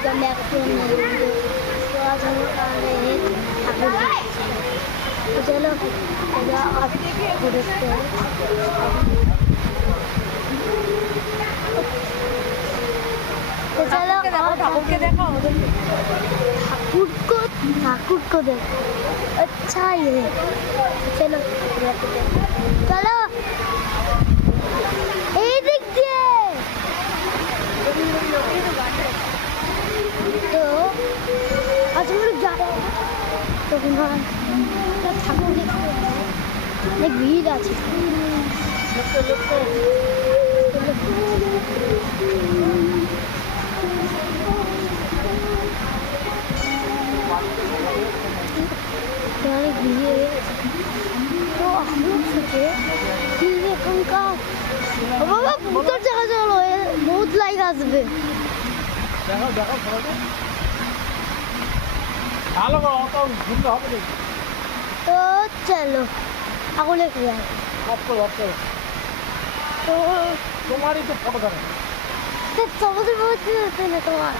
Welcome back to video. तो आज हम लोग आ रहे हैं ठाकुर जी। तो चलो आप देखते हैं। तो चलो ठाकुर के देखो, ठाकुर को देखो, अच्छा ये है। चलो चलो ये देखिए। तो आज हम लोग जा रहे हैं तो वहाँ ठाकुर देखते हैं। एक भीड़ আছে। तो हम लोग सोचे कि এখানকার বাবা ভিতর জায়গা চলো, বহুত লাইক আসবে। দেখো দেখো ভালো করে অত ঘুরতে হবে না। তো চলো আগুলে কি যায় অফ করো তো তোমারই তো ফটো দেখো। তোমাদের বহুত কি হচ্ছে না তোমার